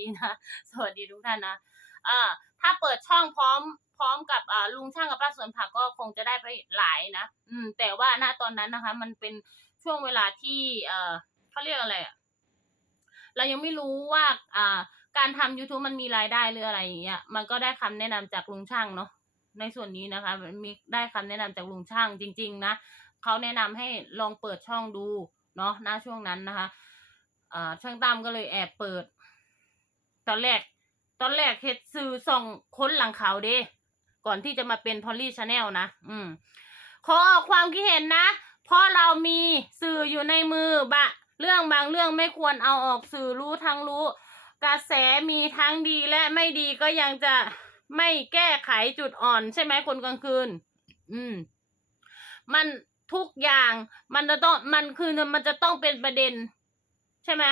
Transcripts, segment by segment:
ดีนะ สวัสดีทุกท่านนะเอ่อถ้าเปิดช่องพร้อมพร้อมกับอ่าลุงช่างกับป้าสวนผักก็คงจะได้ไปหลายนะอืม แต่ว่าณตอนนั้นนะคะ มันเป็นช่วงเวลาที่เอ่อเขาเรียกอะไรอะเรายังไม่รู้ว่าอ่า การทำ YouTube มันมีรายได้หรืออะไรอย่างเงี้ยมันก็ได้คำแนะนำจากลุงช่างเนาะในส่วนนี้นะคะมันมีได้คำแนะนำจากลุงช่างจริง ๆ นะเขาแนะนำให้ลองเปิดช่องดูเนาะณช่วงนั้นนะคะอ่าช่างตั้มก็เลยแอบเปิด ตอนแรก ตอนแรกเฮ็ดซื้อส่องค้นหลังเขาเด้ก่อนที่จะมาเป็นพอลลี่ชาแนลนะ อืม ขอออกความคิดเห็นนะ เพราะเรามีสื่ออยู่ในมือบะ เรื่องบางเรื่องไม่ควรเอาออกสื่อรู้ทั้งรู้ กระแสมีทั้งดีและไม่ดีก็ยังจะไม่แก้ไขจุดอ่อน ใช่ไหมคนกลางคืน อืม มันทุกอย่างมันจะต้องมันคือมันจะต้องเป็นประเด็น ใช่ไหม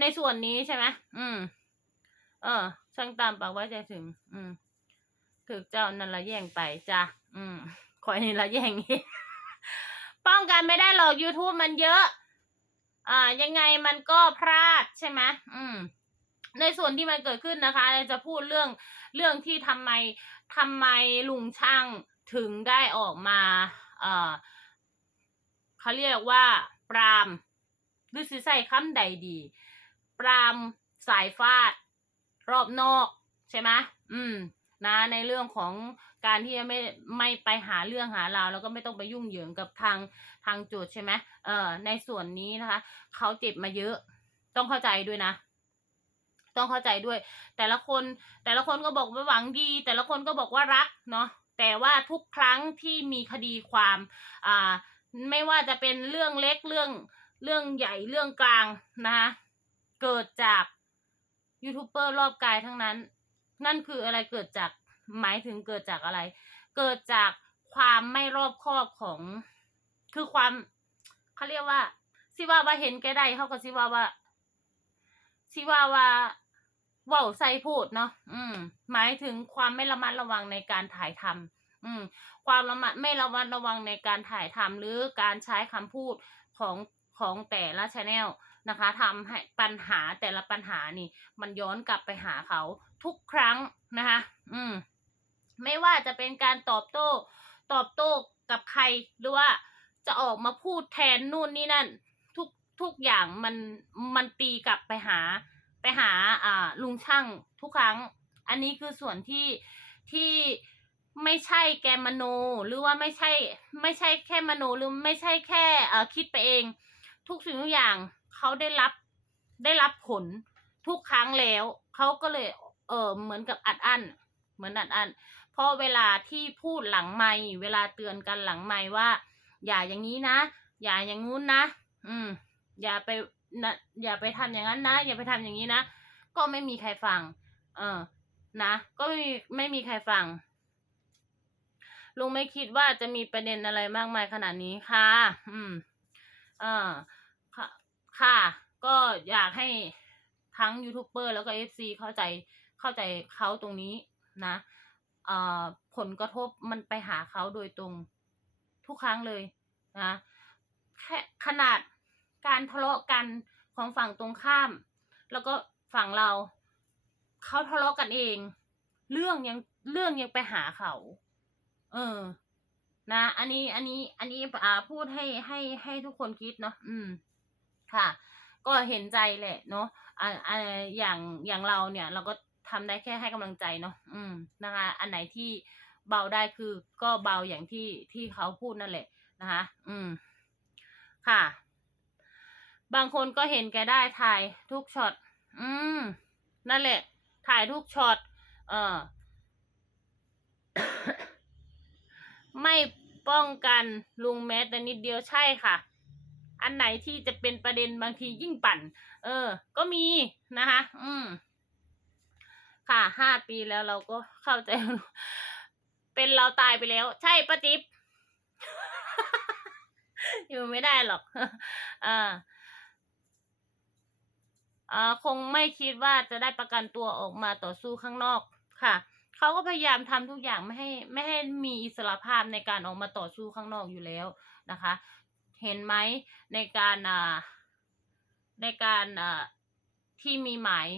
ในส่วนนี้ใช่ไหมอืม เออ ช่างตามปากไว้ใจถึง อืมถึกเจ้านั่นละแย่งไปจ้ะอืมคอยนี่ละแย่งป้องกันไม่ได้หรอก YouTube มันเยอะ อ่า ยังไงมันก็พลาดใช่ไหมอืม ในส่วนที่มันเกิดขึ้นนะคะเราจะพูดเรื่องเรื่องที่ทำไมทำไมลุงช่างถึงได้ออกมา เอ่อเขาเรียกว่า ปรามหรือสิใส่คำใดดี ปรามสายฟาด รอบนอกใช่ไหมอืม นะ ในเรื่องของการที่ไม่ไม่ไปหาเรื่องหาราวแล้วก็ไม่ต้องไปยุ่งเหยิงกับทางทางโจทย์ใช่ไหมเอ่อ ในส่วนนี้นะคะเขาเจ็บมาเยอะ ต้องเข้าใจด้วยนะต้องเข้าใจด้วย แต่ละคนแต่ละคนก็บอกว่าหวังดี แต่ละคนก็บอกว่ารักเนาะแต่ว่าทุกครั้งที่มีคดีความอ่าไม่ว่าจะเป็นเรื่องเล็กเรื่องเรื่องใหญ่เรื่องกลางนะคะเกิดจาก ยูทูบเบอร์รอบกายทั้งนั้น นั่นคืออะไรเกิดจากหมายถึงเกิดจากอะไร เกิดจากความไม่รอบคอบของ คือความเขาเรียกว่าสิว่าว่าเห็นแกได้เขาก็สิว่าว่าสิว่าว่าเว้าใส่พูดเนาะอืม หมายถึงความไม่ระมัดระวังในการถ่ายทำอืม ความระมัดไม่ระมัดระวังในการถ่ายทำหรือการใช้คำพูดของของแต่ละชแนล นะคะทำให้ปัญหาแต่ละปัญหานี่ มันย้อนกลับไปหาเขาทุกครั้งนะคะ อืม ไม่ว่าจะเป็นการตอบโต้ ตอบโต้กับใครหรือว่าจะออกมาพูดแทนนู่นนี่นั่น ทุกทุกอย่างมันมันตีกลับไปหา ไปหาอ่าลุงช่างทุกครั้ง อันนี้คือส่วนที่ที่ไม่ใช่แกมโน หรือว่าไม่ใช่ไม่ใช่แค่มโนหรือไม่ใช่แค่อ่อคิดไปเอง ทุกสิ่งทุกอย่าง เขาได้รับได้รับผลทุกครั้งแล้วเขาก็เลย เออเหมือนกับอัดอั้นเหมือนอัดอั้นเพราะเวลาที่พูดหลังไม่เวลาเตือนกันหลังไม่ว่า อย่าอย่างนี้นะ อย่าอย่างงู้นนะ อืม อย่าไปนะอย่าไปทำอย่างนั้นนะ อย่าไปทำอย่างนี้นะ ก็ไม่มีใครฟัง เออ นะ ก็ไม่มีไม่มีใครฟัง ลุงไม่คิดว่าจะมีประเด็นอะไรมากมายขนาดนี้ค่ะ อืม เออ ค่ะ ก็อยากให้ทั้งยูทูบเบอร์แล้วก็เอฟซีเข้าใจเข้าใจเขาตรงนี้นะอ่อผลกระทบมันไปหาเขาโดยตรงทุกครั้งเลยนะแค่ขนาดการทะเลาะกันของฝั่งตรงข้าม แล้วก็ฝั่งเราเขาทะเลาะกันเอง เรื่องยังเรื่องยังไปหาเขา เออ นะ อันนี้ อันนี้ อันนี้อ่าพูดให้ให้ให้ทุกคนคิดเนาะ อืม ค่ะ ก็เห็นใจแหละเนาะอ่าอ่าอย่างอย่างเราเนี่ยเราก็ทำได้แค่ให้กำลังใจเนาะอืมนะคะ อันไหนที่เบาได้คือก็เบาอย่างที่ที่เขาพูดนั่นแหละนะคะ อืม ค่ะ บางคนก็เห็นแกได้ถ่ายทุกช็อต อืม นั่นแหละ ถ่ายทุกช็อต เออ ไม่ป้องกันลุงแม้แต่นิดเดียวใช่ค่ะ อันไหนที่จะเป็นประเด็นบางทียิ่งปั่น เออ ก็มีนะคะ อืม ค่ะห้าปีแล้วเราก็เข้าใจ เป็นเราตายไปแล้ว ใช่ปะจิ๊บอยู่ไม่ได้หรอกอ่าอ่าคงไม่คิดว่าจะได้ประกันตัวออกมาต่อสู้ข้างนอกค่ะเขาก็พยายามทำทุกอย่างไม่ให้ไม่ให้มีอิสระภาพในการออกมาต่อสู้ข้างนอกอยู่แล้วนะคะ เห็นไหมในการอ่าในการอ่าที่มีหมาย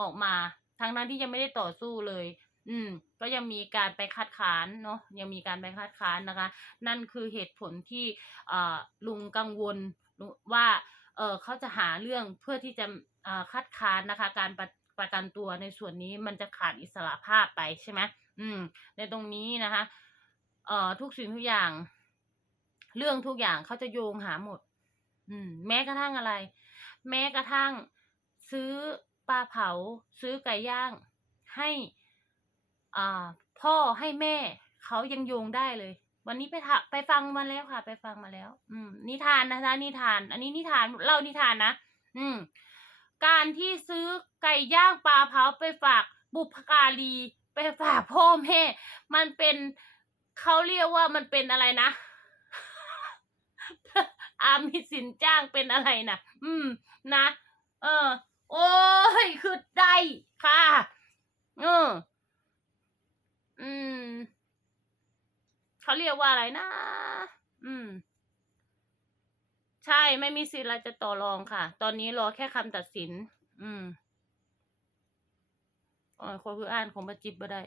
ออกมา ทั้งนั้นที่ยังไม่ได้ต่อสู้เลย อืม ก็ยังมีการไปคัดค้านเนาะยังมีการไปคัดค้านนะคะ นั่นคือเหตุผลที่อ่อลุงกังวลว่าเออเขาจะหาเรื่องเพื่อที่จะอ่อคัดค้านนะคะ การประประกันตัวในส่วนนี้มันจะขาดอิสระภาพไปใช่ไหมอืม ในตรงนี้นะคะ เอ่อทุกสิ่งทุกอย่าง เรื่องทุกอย่างเขาจะโยงหาหมด อืม แม้กระทั่งอะไร แม้กระทั่งซื้อปลาเผา ซื้อไก่ย่าง ให้อ่าพ่อให้แม่เขายังโยงได้เลย วันนี้ไปถะไปฟังมาแล้วค่ะ ไปฟังมาแล้ว อืม นิทานนะคะนิทาน อันนี้นิทานเล่านิทานนะอืม การที่ซื้อไก่ย่างปลาเผาไปฝากบุพการีไปฝากพ่อแม่ มันเป็นเขาเรียกว่ามันเป็นอะไรนะ อามีสินจ้างเป็นอะไรนะอืม นะ เออ โอ้ย คือได้ค่ะ เออ อืม เขาเรียกว่าอะไรนะ อืม ใช่ ไม่มีสิทธิ์อะไรจะต่อรองค่ะ ตอนนี้รอแค่คำตัดสิน อืมอ้ยคนคืออ่านของประจิบบ่ได้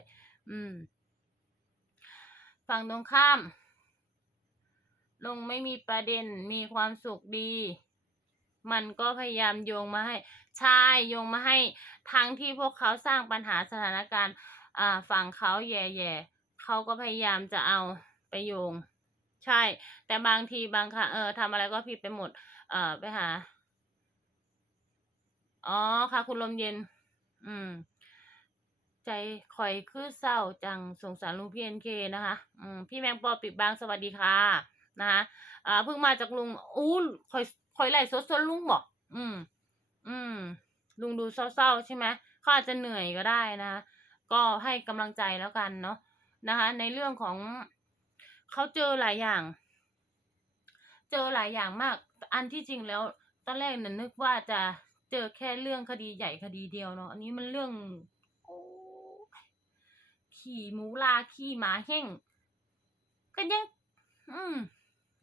อืม ฝั่งตรงข้าม ลงไม่มีประเด็นมีความสุขดี มันก็พยายามโยงมาให้ใช่โยงมาให้ ทั้งที่พวกเขาสร้างปัญหาสถานการณ์อ่าฝั่งเขาแย่ๆเขาก็พยายามจะเอาไปโยง ใช่ แต่บางทีบางครั้งเออทำอะไรก็ผิดไปหมด เอ่อไปหาอ๋อค่ะ คุณลมเย็น อืม ใจข่อยคือเศร้าจังสงสารลุงพี่เอ็นเคนะคะ อืม พี่แมงปอปิดบางสวัสดีค่ะ นะคะอ่าเพิ่งมาจากลุงอู้ข่อยข่อยไล่สดสดลุงบอกอืม อืม ลุงดูเศร้าๆใช่ไหมเขาอาจจะเหนื่อยก็ได้นะคะก็ให้กำลังใจแล้วกันเนาะนะคะ ในเรื่องของเขาเจอหลายอย่าง เจอหลายอย่างมาก อันที่จริงแล้ว ตอนแรกเนี่ยนึกว่าจะเจอแค่เรื่องคดีใหญ่คดีเดียวเนาะอันนี้มันเรื่องขี่หมูลาขี่หมาแห้งก็ยังอืม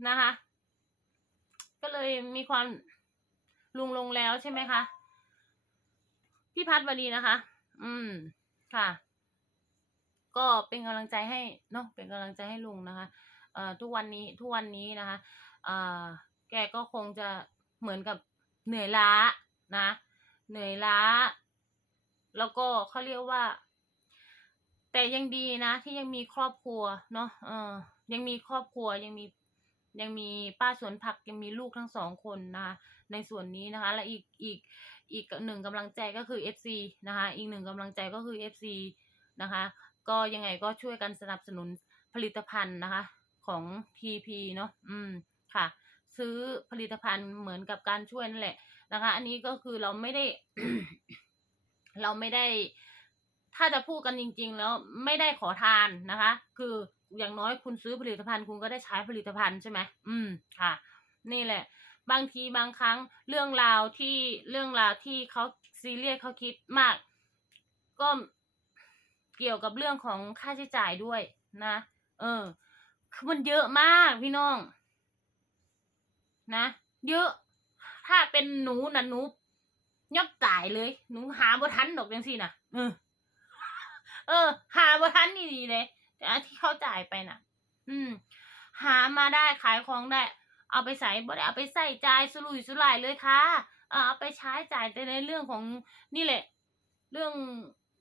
นะคะ ก็เลยมีความลุงลงแล้วใช่ไหมคะพี่พัฒน์วดีนะคะ อืม ค่ะ ก็เป็นกำลังใจให้เนาะเป็นกำลังใจให้ลุงนะคะเอ่อทุกวันนี้ทุกวันนี้นะคะเอ่อแกก็คงจะเหมือนกับเหนื่อยล้านะ เหนื่อยล้า แล้วก็เขาเรียกว่า แต่ยังดีนะ ที่ยังมีครอบครัวเนาะเออยังมีครอบครัวยังมี ยังมีป้าสวนผักยังมีลูกทั้งสองคนนะคะในส่วนนี้นะคะ และอีกอีกอีกหนึ่งกำลังใจก็คือ FC นะคะ อีกหนึ่งกำลังใจก็คือ FC นะคะ ก็ยังไงก็ช่วยกันสนับสนุนผลิตภัณฑ์นะคะของ TP เนาะอืมค่ะ ซื้อผลิตภัณฑ์เหมือนกับการช่วยนั่นแหละนะคะ อันนี้ก็คือเราไม่ได้ เราไม่ได้ ถ้าจะพูดกันจริง ๆ แล้วไม่ได้ขอทานนะคะ คืออย่างน้อยคุณซื้อผลิตภัณฑ์คุณก็ได้ใช้ผลิตภัณฑ์ใช่ไหมอืมค่ะ นี่แหละ บางทีบางครั้งเรื่องราวที่เรื่องราวที่เขาซีเรียสเขาคิดมาก ก็เกี่ยวกับเรื่องของค่าใช้จ่ายด้วยนะ เออคือมันเยอะมากพี่น้อง นะ เยอะ ถ้าเป็นหนูนะหนูยอบจ่ายเลย หนูหาบ่ทันดอกจังซี่นะเออ เออ หาบทันนี่เลยแต่ที่เขาจ่ายไปน่ะ อืม หามาได้ขายของได้ เอาไปใส่บ่ได้เอาไปใส่จ่ายสุรุ่ยสุร่ายเลยค่ะเออเอาไปใช้จ่ายแต่ในเรื่องของนี่แหละ เรื่อง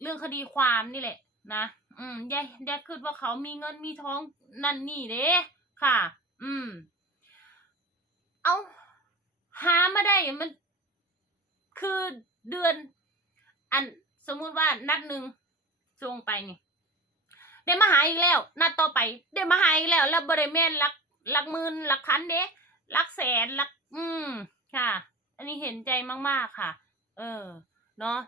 เรื่องคดีความนี่แหละ นะอืมอย่าอย่คิดว่าเขามีเงินมีท้องนั่นนี่เด้ค่ะ อืม เอาหามาได้มัน คือเดือน อันสมมุติว่านัดหนึ่ง ส่งไปนี่เดี๋ยวมาหาอีกแล้ว นัดต่อไปเดี๋ยวมาหาอีกแล้ว แล้วบริเวณหลักหลักหมื่นหลักพันเด้หลักแสนหลัก อืมค่ะ อันนี้เห็นใจมากๆค่ะ เออ เนาะ